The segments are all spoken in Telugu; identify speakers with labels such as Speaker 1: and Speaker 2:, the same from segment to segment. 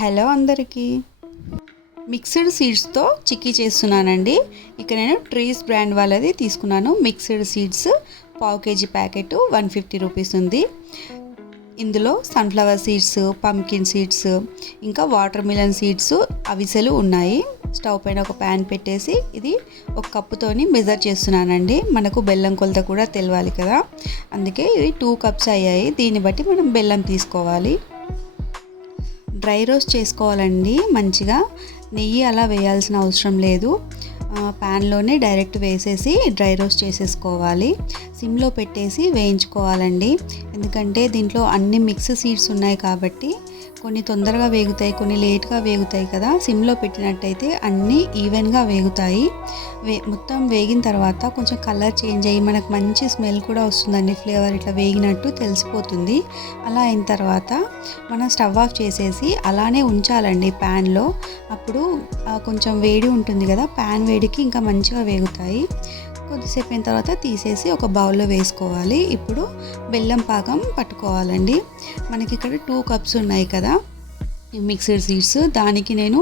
Speaker 1: హలో అందరికీ. మిక్స్డ్ సీడ్స్తో చిక్కీ చేస్తున్నానండి. ఇక నేను ట్రీస్ బ్రాండ్ వాళ్ళది తీసుకున్నాను. మిక్స్డ్ సీడ్స్ పావు KG packet one fifty rupees ఉంది. ఇందులో సన్ఫ్లవర్ సీడ్స్ పంకిన్ సీడ్స్ ఇంకా వాటర్ మిలన్ సీడ్స్ అవిసెలు ఉన్నాయి. స్టవ్ పైన ఒక ప్యాన్ పెట్టేసి ఇది ఒక కప్పుతోని మెజర్ చేస్తున్నానండి. మనకు బెల్లం కొలత కూడా తెలవాలి కదా. అందుకే ఇవి టూ కప్స్ అయ్యాయి. దీన్ని బట్టి మనం బెల్లం తీసుకోవాలి. డ్రై రోస్ట్ చేసుకోవాలండి మంచిగా. నెయ్యి అలా వేయాల్సిన అవసరం లేదు. ప్యాన్లోనే డైరెక్ట్ వేసేసి డ్రై రోస్ట్ చేసేసుకోవాలి. సిమ్లో పెట్టేసి వేయించుకోవాలండి. ఎందుకంటే దీంట్లో అన్ని మిక్స్ సీడ్స్ ఉన్నాయి కాబట్టి కొన్ని తొందరగా వేగుతాయి కొన్ని లేట్గా వేగుతాయి కదా. సిమ్లో పెట్టినట్టయితే అన్నీ ఈవెన్గా వేగుతాయి. వే మొత్తం వేగిన తర్వాత కొంచెం కలర్ చేంజ్ అయ్యి మనకు మంచి స్మెల్ కూడా వస్తుందండి ఫ్లేవర్ ఇట్లా వేగినట్టు తెలిసిపోతుంది. అలా అయిన తర్వాత మనం స్టవ్ ఆఫ్ చేసేసి అలానే ఉంచాలండి ప్యాన్లో. అప్పుడు కొంచెం వేడి ఉంటుంది కదా ప్యాన్ వేడికి ఇంకా మంచిగా వేగుతాయి. కొద్దిసేపు అయిన తర్వాత తీసేసి ఒక బౌల్లో వేసుకోవాలి. ఇప్పుడు బెల్లం పాకం పట్టుకోవాలండి. మనకి ఇక్కడ టూ కప్స్ ఉన్నాయి కదా. Mixed seeds. దానికి నేను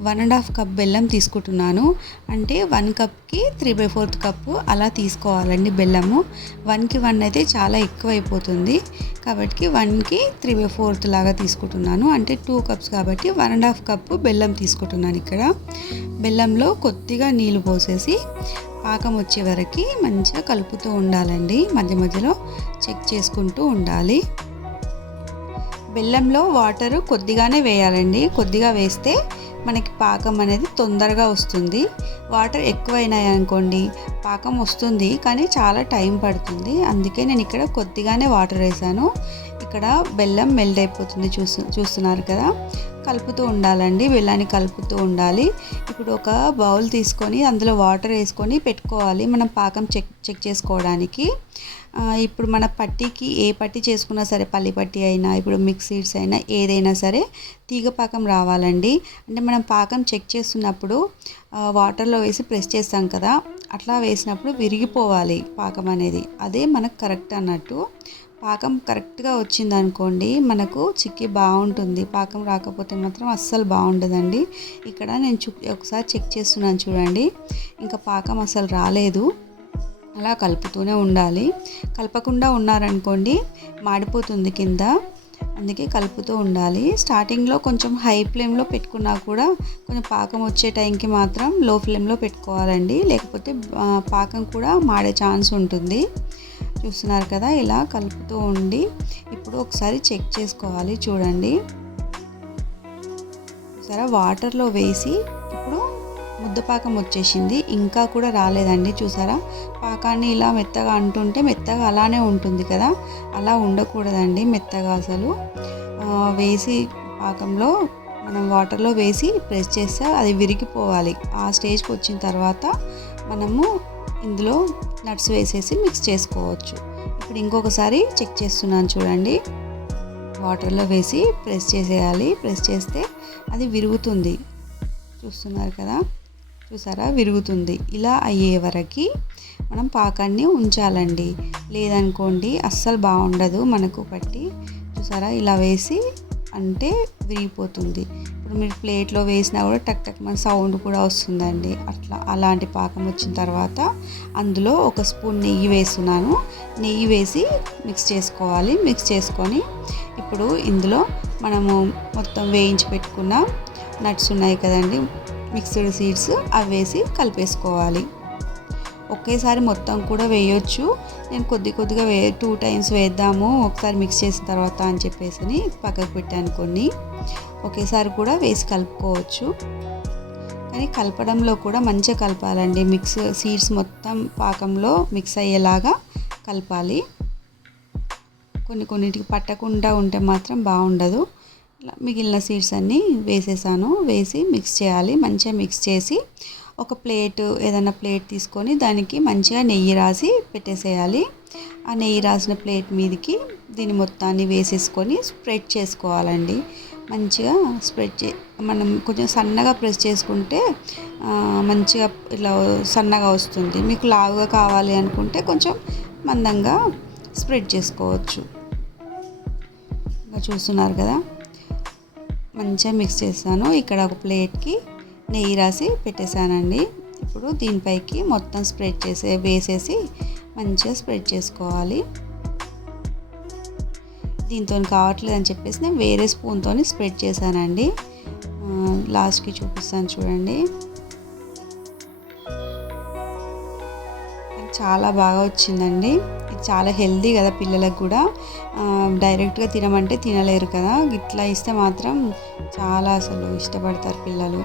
Speaker 1: వన్ అండ్ హాఫ్ కప్ బెల్లం తీసుకుంటున్నాను. అంటే వన్ కప్కి త్రీ బై ఫోర్త్ కప్పు అలా తీసుకోవాలండి బెల్లము. వన్కి వన్ అయితే చాలా ఎక్కువ అయిపోతుంది కాబట్టి వన్కి త్రీ బై ఫోర్త్ లాగా తీసుకుంటున్నాను. అంటే టూ కప్స్ కాబట్టి వన్ అండ్ హాఫ్ కప్పు బెల్లం తీసుకుంటున్నాను ఇక్కడ. బెల్లంలో కొద్దిగా నీళ్ళు పోసేసి పాకం వచ్చే వరకు మంచిగా కలుపుతూ ఉండాలండి. మధ్య మధ్యలో చెక్ చేసుకుంటూ ఉండాలి. బెల్లంలో వాటర్ కొద్దిగానే వేయాలండి. కొద్దిగా వేస్తే మనకి పాకం అనేది తొందరగా వస్తుంది. వాటర్ ఎక్కువైనాయి అనుకోండి పాకం వస్తుంది కానీ చాలా టైం పడుతుంది. అందుకే నేను ఇక్కడ కొద్దిగానే వాటర్ వేసాను. ఇక్కడ బెల్లం మెల్ట్ అయిపోతుంది చూసు చూస్తున్నారు కదా. కలుపుతూ ఉండాలండి. బెల్లాన్ని కలుపుతూ ఉండాలి. ఇప్పుడు ఒక బౌల్ తీసుకొని అందులో వాటర్ వేసుకొని పెట్టుకోవాలి. మనం పాకం చెక్ చెక్ చేసుకోవడానికి. ఇప్పుడు మన పట్టీకి ఏ పట్టి చేసుకున్నా సరే పల్లి పట్టి అయినా ఇప్పుడు మిక్సీడ్స్ అయినా ఏదైనా సరే తీగ పాకం రావాలండి. అంటే మనం పాకం చెక్ చేస్తున్నప్పుడు వాటర్లో వేసి ప్రెస్ చేస్తాం కదా. అట్లా వేసినప్పుడు విరిగిపోవాలి పాకం అనేది. అదే మనకు కరెక్ట్ అన్నట్టు పాకం కరెక్ట్గా వచ్చింది అనుకోండి మనకు చిక్కి బాగుంటుంది. పాకం రాకపోతే మాత్రం అస్సలు బాగుండదండి. ఇక్కడ నేను చు ఒకసారి చెక్ చేస్తున్నాను చూడండి. ఇంకా పాకం అసలు రాలేదు. అలా కలుపుతూనే ఉండాలి. కలపకుండా ఉన్నారనుకోండి మాడిపోతుంది కింద. అందుకే కలుపుతూ ఉండాలి. స్టార్టింగ్లో కొంచెం హై ఫ్లేమ్లో పెట్టుకున్నా కూడా కొంచెం పాకం వచ్చే టైంకి మాత్రం లో ఫ్లేమ్లో పెట్టుకోవాలండి. లేకపోతే పాకం కూడా మాడే ఛాన్స్ ఉంటుంది. చూస్తున్నారు కదా ఇలా కలుపుతూ ఉండి ఇప్పుడు ఒకసారి చెక్ చేసుకోవాలి చూడండి. సరే వాటర్లో వేసి ఇప్పుడు ముద్దపాకం వచ్చేసింది. ఇంకా కూడా రాలేదండి చూసారా? పాకాన్ని ఇలా మెత్తగా అంటుంటే మెత్తగా అలానే ఉంటుంది కదా అలా ఉండకూడదండి మెత్తగా అసలు. వేసి పాకంలో మనం వాటర్లో వేసి ప్రెస్ చేస్తే అది విరిగిపోవాలి. ఆ స్టేజ్కి వచ్చిన తర్వాత మనము ఇందులో నట్స్ వేసేసి మిక్స్ చేసుకోవచ్చు. ఇప్పుడు ఇంకొకసారి చెక్ చేస్తున్నాను చూడండి. వాటర్లో వేసి ప్రెస్ చేసేయాలి. ప్రెస్ చేస్తే అది విరుగుతుంది. చూస్తున్నారు కదా? చూసారా? విరుగుతుంది. ఇలా అయ్యే వరకు మనం పాకాన్ని ఉంచాలండి. లేదనుకోండి అస్సలు బాగుండదు మనకు పట్టి. చూసారా? ఇలా వేసి అంటే విరిగిపోతుంది. ఇప్పుడు మీరు ప్లేట్లో వేసినా కూడా టక్ టక్ మన సౌండ్ కూడా వస్తుందండి. అట్లా అలాంటి పాకం వచ్చిన తర్వాత అందులో ఒక స్పూన్ నెయ్యి వేస్తున్నాను. నెయ్యి వేసి మిక్స్ చేసుకోవాలి. మిక్స్ చేసుకొని ఇప్పుడు ఇందులో మనము మొత్తం వేయించి పెట్టుకున్న నట్స్ ఉన్నాయి కదండి మిక్స్డ్ సీడ్స్ అవి వేసి కలిపేసుకోవాలి. ఒకేసారి మొత్తం కూడా వేయొచ్చు. నేను కొద్ది కొద్దిగా వే టూ టైమ్స్ వేద్దాము ఒకసారి మిక్స్ చేసిన తర్వాత అని చెప్పేసి పక్కకు పెట్టాను కొన్ని. ఒకేసారి కూడా వేసి కలుపుకోవచ్చు. కానీ కలపడంలో కూడా మంచిగా కలపాలండి. మిక్స్ సీడ్స్ మొత్తం పాకంలో మిక్స్ అయ్యేలాగా కలపాలి. కొన్ని కొన్నిటికి పట్టకుండా ఉంటే మాత్రం బాగుండదు. మిగిలిన సీడ్స్ అన్నీ వేసేసాను. వేసి మిక్స్ చేయాలి. మంచిగా మిక్స్ చేసి ఒక ప్లేట్ ఏదైనా ప్లేట్ తీసుకొని దానికి మంచిగా నెయ్యి రాసి పెట్టేసేయాలి. ఆ నెయ్యి రాసిన ప్లేట్ మీదకి దీన్ని మొత్తాన్ని వేసేసుకొని స్ప్రెడ్ చేసుకోవాలండి. మంచిగా స్ప్రెడ్ చే మనం కొంచెం సన్నగా ప్రెస్ చేసుకుంటే మంచిగా ఇట్లా సన్నగా వస్తుంది. మీకు లావుగా కావాలి అనుకుంటే కొంచెం మందంగా స్ప్రెడ్ చేసుకోవచ్చు. ఇంకా చూస్తున్నారు కదా? మంచిగా మిక్స్ చేస్తాను ఇక్కడ ఒక ప్లేట్కి నెయ్యి రాసి పెట్టేశానండి. ఇప్పుడు దీనిపైకి మొత్తం స్ప్రెడ్ చేసే వేసేసి మంచిగా స్ప్రెడ్ చేసుకోవాలి. దీంతో కావట్లేదు అని చెప్పేసి నేను వేరే స్పూన్తో స్ప్రెడ్ చేశానండి. లాస్ట్కి చూపిస్తాను చూడండి. చాలా బాగా వచ్చిందండి. ఇది చాలా హెల్దీ కదా పిల్లలకు కూడా. డైరెక్ట్గా తినమంటే తినలేరు కదా. ఇట్లా ఇస్తే మాత్రం చాలా అసలు ఇష్టపడతారు పిల్లలు.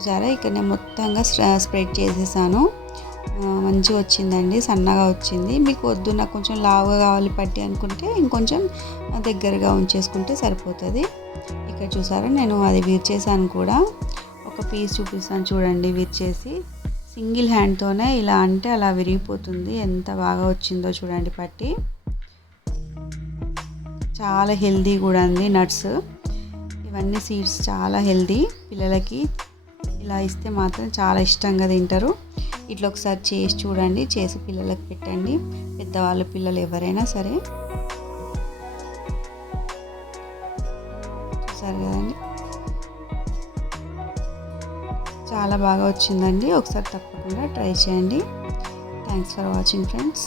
Speaker 1: చూసారా? ఇక్కడ నేను మొత్తంగా స్ప్రెడ్ చేసేసాను. మంచిగా వచ్చిందండి సన్నగా వచ్చింది. మీకు వద్దు నాకు కొంచెం లావుగా కావాలి పట్టి అనుకుంటే ఇంకొంచెం దగ్గరగా ఉంచేసుకుంటే సరిపోతుంది. ఇక్కడ చూసారా నేను అది విరిచేసాను కూడా. ఒక పీస్ చూపిస్తాను చూడండి విరిచేసి. సింగిల్ హ్యాండ్తోనే ఇలా అంటే అలా విరిగిపోతుంది. ఎంత బాగా వచ్చిందో చూడండి పట్టి. చాలా హెల్దీ కూడా ఉంది నట్స్. ఇవన్నీ సీడ్స్ చాలా హెల్దీ పిల్లలకి. ఇలా ఇస్తే మాత్రం చాలా ఇష్టంగా తింటారు. ఇట్లా ఒకసారి చేసి చూడండి. చేసి పిల్లలకు పెట్టండి. పెద్దవాళ్ళు పిల్లలు ఎవరైనా సరే. చూసారు కదండి? చాలా బాగా వచ్చిందండి. ఒకసారి తప్పకుండా ట్రై చేయండి. Thanks for watching friends